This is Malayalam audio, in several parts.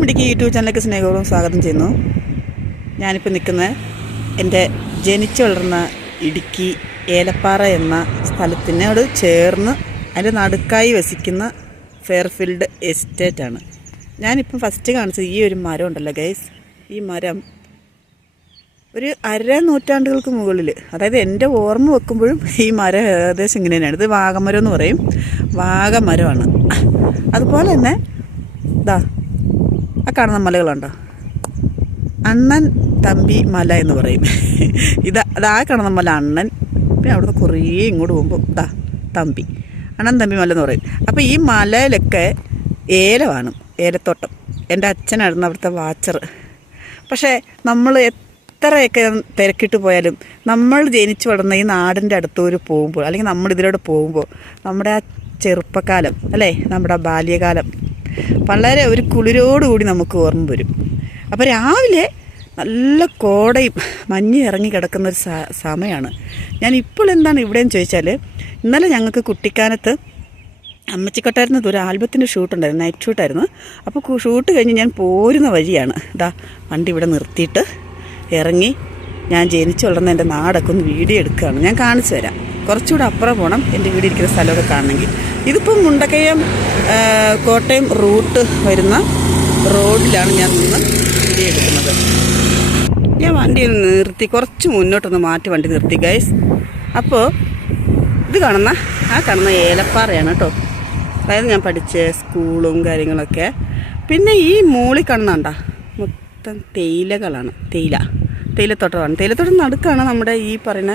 ഇടുക്കി യൂട്യൂബ് ചാനലിലേക്ക് സ്നേഹപൂർവ്വം സ്വാഗതം ചെയ്യുന്നു. ഞാനിപ്പോൾ നിൽക്കുന്നത് എൻ്റെ ജനിച്ചു വളർന്ന ഇടുക്കി ഏലപ്പാറ എന്ന സ്ഥലത്തിനോട് ചേർന്ന് അതിൻ്റെ നടുക്കായി വസിക്കുന്ന ഫെയർഫീൽഡ് എസ്റ്റേറ്റാണ്. ഞാനിപ്പം ഫസ്റ്റ് കാണിച്ചത് ഈ ഒരു മരം ഉണ്ടല്ലോ ഗൈസ്. ഈ മരം ഒരു നൂറ്റാണ്ടുകൾക്ക് മുകളിൽ, അതായത് എൻ്റെ ഓർമ്മ വെക്കുമ്പോഴും ഈ മരം ഏകദേശം ഇങ്ങനെ തന്നെയാണ്. ഇത് വാഗമരം എന്ന് പറയും, വാഗമരമാണ്. അതുപോലെ തന്നെ ഇതാ ആ കാണുന്ന മലകളുണ്ടോ, അണ്ണൻ തമ്പി മല എന്ന് പറയും. അതാ കാണുന്ന മല അണ്ണൻ, പിന്നെ അവിടുന്ന് കുറേ ഇങ്ങോട്ട് പോകുമ്പോൾ ഇതാ തമ്പി, അണ്ണൻ തമ്പി മല എന്ന് പറയും. അപ്പോൾ ഈ മലയിലൊക്കെ ഏലമാണ്, ഏലത്തോട്ടം. എൻ്റെ അച്ഛനായിരുന്നു അവിടുത്തെ വാച്ചർ. പക്ഷേ നമ്മൾ എത്രയൊക്കെ തിരക്കിട്ട് പോയാലും നമ്മൾ ജനിച്ചു വളർന്ന ഈ നാടിൻ്റെ അടുത്തോര് പോകുമ്പോൾ, അല്ലെങ്കിൽ നമ്മൾ ഇതിലൂടെ പോകുമ്പോൾ നമ്മുടെ ആ ചെറുപ്പക്കാലം അല്ലേ, നമ്മുടെ ബാല്യകാലം വളരെ ഒരു കുളിരോടുകൂടി നമുക്ക് ഓർമ്മ വരും. അപ്പോൾ രാവിലെ നല്ല കോടയും മഞ്ഞ് ഇറങ്ങി കിടക്കുന്ന ഒരു സമയമാണ്. ഞാനിപ്പോൾ എന്താണ് ഇവിടെയെന്ന് ചോദിച്ചാൽ, ഇന്നലെ ഞങ്ങൾക്ക് കുട്ടിക്കാനത്ത് അമ്മച്ചിക്കൊട്ടായിരുന്നത് ഒരു ആൽബത്തിൻ്റെ ഷൂട്ടുണ്ടായിരുന്നു, നൈറ്റ് ഷൂട്ടായിരുന്നു. അപ്പോൾ ഷൂട്ട് കഴിഞ്ഞ് ഞാൻ പോരുന്ന വഴിയാണ് ഇതാ വണ്ടി ഇവിടെ നിർത്തിയിട്ട് ഇറങ്ങി ഞാൻ ജനിച്ചു വളർന്ന എൻ്റെ നാടൊക്കെ ഒന്ന് വീഡിയോ എടുക്കുകയാണ്. ഞാൻ കാണിച്ചു തരാം. കുറച്ചുകൂടെ അപ്പുറം പോകണം എൻ്റെ വീട് ഇരിക്കുന്ന സ്ഥലമൊക്കെ കാണണമെങ്കിൽ. ഇതിപ്പം മുണ്ടക്കയം കോട്ടയം റൂട്ട് വരുന്ന റോഡിലാണ് ഞാൻ നിന്ന് വീഡിയോ എടുക്കുന്നത്. ഞാൻ വണ്ടി നിർത്തി കുറച്ച് മുന്നോട്ടൊന്ന് മാറ്റി വണ്ടി നിർത്തി ഗൈസ്. അപ്പോൾ ഇത് കാണുന്ന ഏലപ്പാറയാണ് കേട്ടോ. അതായത് ഞാൻ പഠിച്ച സ്കൂളും കാര്യങ്ങളൊക്കെ. പിന്നെ ഈ മൂളി കാണുന്നുണ്ട മൊത്തം തേയിലകളാണ്, തേയിലത്തോട്ടമാണ്. തേയിലത്തോട്ടം നടുക്കാണ് നമ്മുടെ ഈ പറയുന്ന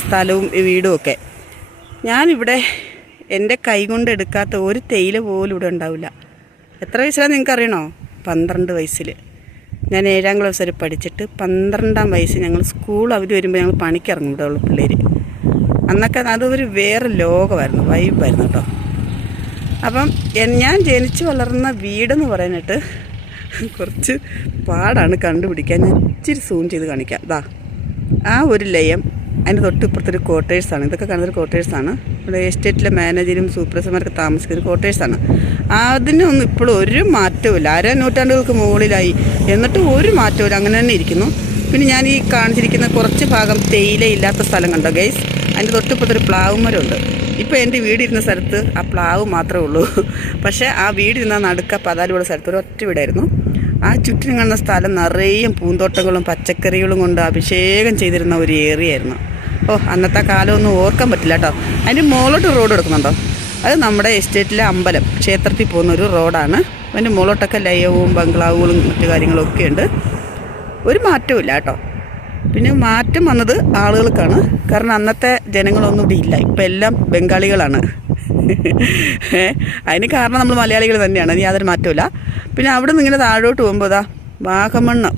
സ്ഥലവും വീടും ഒക്കെ. ഞാനിവിടെ എൻ്റെ കൈ കൊണ്ട് എടുക്കാത്ത ഒരു തേയില പോലും ഇവിടെ ഉണ്ടാവില്ല. എത്ര വയസ്സിലാണ് നിങ്ങൾക്ക് അറിയണോ? 12 വയസ്സിൽ. ഞാൻ 7ാം ക്ലാസ് വരെ പഠിച്ചിട്ട് 12ാം വയസ്സിൽ ഞങ്ങൾ സ്കൂൾ അവധി വരുമ്പോൾ ഞങ്ങൾ പണിക്കിറങ്ങും ഇവിടെ ഉള്ള പിള്ളേർ. അന്നൊക്കെ അതൊരു വേറെ ലോകമായിരുന്നു, വൈബായിരുന്നു കേട്ടോ. അപ്പം ഞാൻ ജനിച്ചു വളർന്ന വീടെന്ന് പറയാനായിട്ട് കുറച്ച് പാടാണ് കണ്ടുപിടിക്കാൻ. ഞാൻ ഇച്ചിരി സൂം ചെയ്ത് കാണിക്കാം. ഇതാ ആ ഒരു ലയം, അതിൻ്റെ തൊട്ടിപ്പുറത്തൊരു ക്വാർട്ടേഴ്സാണ്. ഇതൊക്കെ കാണുന്നൊരു ക്വാർട്ടേഴ്സാണ്. ഇവിടെ എസ്റ്റേറ്റിലെ മാനേജരും സൂപ്പർവൈസർമാരൊക്കെ താമസിക്കുന്ന ക്വാർട്ടേഴ്സാണ്. അതിനൊന്നും ഇപ്പോഴും ഒരു മാറ്റവും 6 നൂറ്റാണ്ടുകൾക്ക് മുകളിലായി, എന്നിട്ടും ഒരു മാറ്റവും അങ്ങനെ തന്നെ ഇരിക്കുന്നു. പിന്നെ ഞാൻ ഈ കാണിച്ചിരിക്കുന്ന കുറച്ച് ഭാഗം തേയില ഇല്ലാത്ത സ്ഥലം കണ്ടോ ഗൈസ്. അതിൻ്റെ തൊട്ടിപ്പുറത്തൊരു പ്ലാവ് മരമുണ്ട്. ഇപ്പോൾ എൻ്റെ വീടിരുന്ന സ്ഥലത്ത് ആ പ്ലാവ് മാത്രമേ ഉള്ളൂ. പക്ഷേ ആ വീടിരുന്ന നടുക്ക പതാലുള്ള സ്ഥലത്ത് ഒരു ഒറ്റ വീടായിരുന്നു. ആ ചുറ്റിനും കാണുന്ന സ്ഥലം നിറയെ പൂന്തോട്ടങ്ങളും പച്ചക്കറികളും കൊണ്ട് അഭിഷേകം ചെയ്തിരുന്ന ഒരു ഏരിയ ആയിരുന്നു. അന്നത്തെ കാലമൊന്നും ഓർക്കാൻ പറ്റില്ല കേട്ടോ. അതിൻ്റെ മുകളിലോട്ട് റോഡ് എടുക്കുന്നുണ്ടോ, അത് നമ്മുടെ എസ്റ്റേറ്റിലെ അമ്പലം ക്ഷേത്രത്തിൽ പോകുന്നൊരു റോഡാണ്. അതിൻ്റെ മുകളിലോട്ടൊക്കെ ലയവും ബംഗ്ലാവുകളും മറ്റു കാര്യങ്ങളൊക്കെ ഉണ്ട്. ഒരു മാറ്റവും ഇല്ല കേട്ടോ. പിന്നെ മാറ്റം വന്നത് ആളുകൾക്കാണ്. കാരണം അന്നത്തെ ജനങ്ങളൊന്നും ഇവിടെ ഇല്ല, ഇപ്പം എല്ലാം ബംഗാളികളാണ്. അതിന് കാരണം നമ്മൾ മലയാളികൾ തന്നെയാണ്, അതിന് യാതൊരു മാറ്റമില്ല. പിന്നെ അവിടെ നിന്ന് ഇങ്ങനെ താഴോട്ട് പോകുമ്പോൾ ഇതാ വാഗമണ്ണ്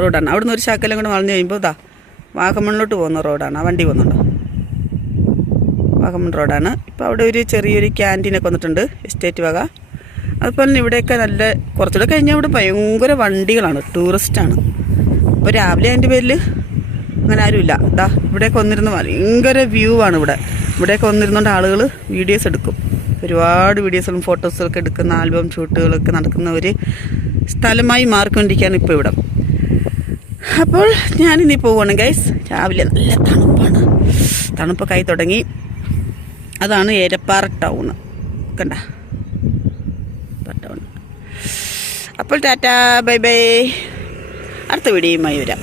റോഡാണ്. അവിടെ നിന്ന് ഒരു ശകലം കൂടെ വളഞ്ഞ് കഴിയുമ്പോൾ ഇതാ വാഗമണ്ണിലോട്ട് പോകുന്ന റോഡാണ്. ആ വണ്ടി പോകുന്നുണ്ടോ, വാഗമൺ റോഡാണ്. ഇപ്പോൾ അവിടെ ഒരു ചെറിയൊരു ക്യാൻറ്റീനൊക്കെ വന്നിട്ടുണ്ട് എസ്റ്റേറ്റ് വക. അതുപോലെ തന്നെ ഇവിടെയൊക്കെ നല്ല കുറച്ചുകൂടെ കഴിഞ്ഞാൽ ഇവിടെ ഭയങ്കര വണ്ടികളാണ്, ടൂറിസ്റ്റാണ്. അപ്പോൾ രാവിലെ അതിൻ്റെ പേരിൽ അങ്ങനെ ആരുമില്ല. ഇതാ ഇവിടെയൊക്കെ വന്നിരുന്ന് ഭയങ്കര വ്യൂ ആണ് ഇവിടെയൊക്കെ വന്നിരുന്നുകൊണ്ട് ആളുകൾ വീഡിയോസ് എടുക്കും. ഒരുപാട് വീഡിയോസും ഫോട്ടോസുകളൊക്കെ എടുക്കുന്ന ആൽബം ഷൂട്ടുകളൊക്കെ നടക്കുന്ന ഒരു സ്ഥലമായി മാറിക്കൊണ്ടിരിക്കുകയാണ് ഇപ്പോൾ ഇവിടെ. അപ്പോൾ ഞാനിനി പോവുകയാണ് ഗൈസ്. രാവിലെ നല്ല തണുപ്പൊക്കെ ആയി തുടങ്ങി. അതാണ് ഏലപ്പാറ ടൗണ്, കണ്ട ടൗൺ. അപ്പോൾ ടാറ്റാ, ബൈ ബൈ. അടുത്ത വീഡിയോയുമായി വരാം.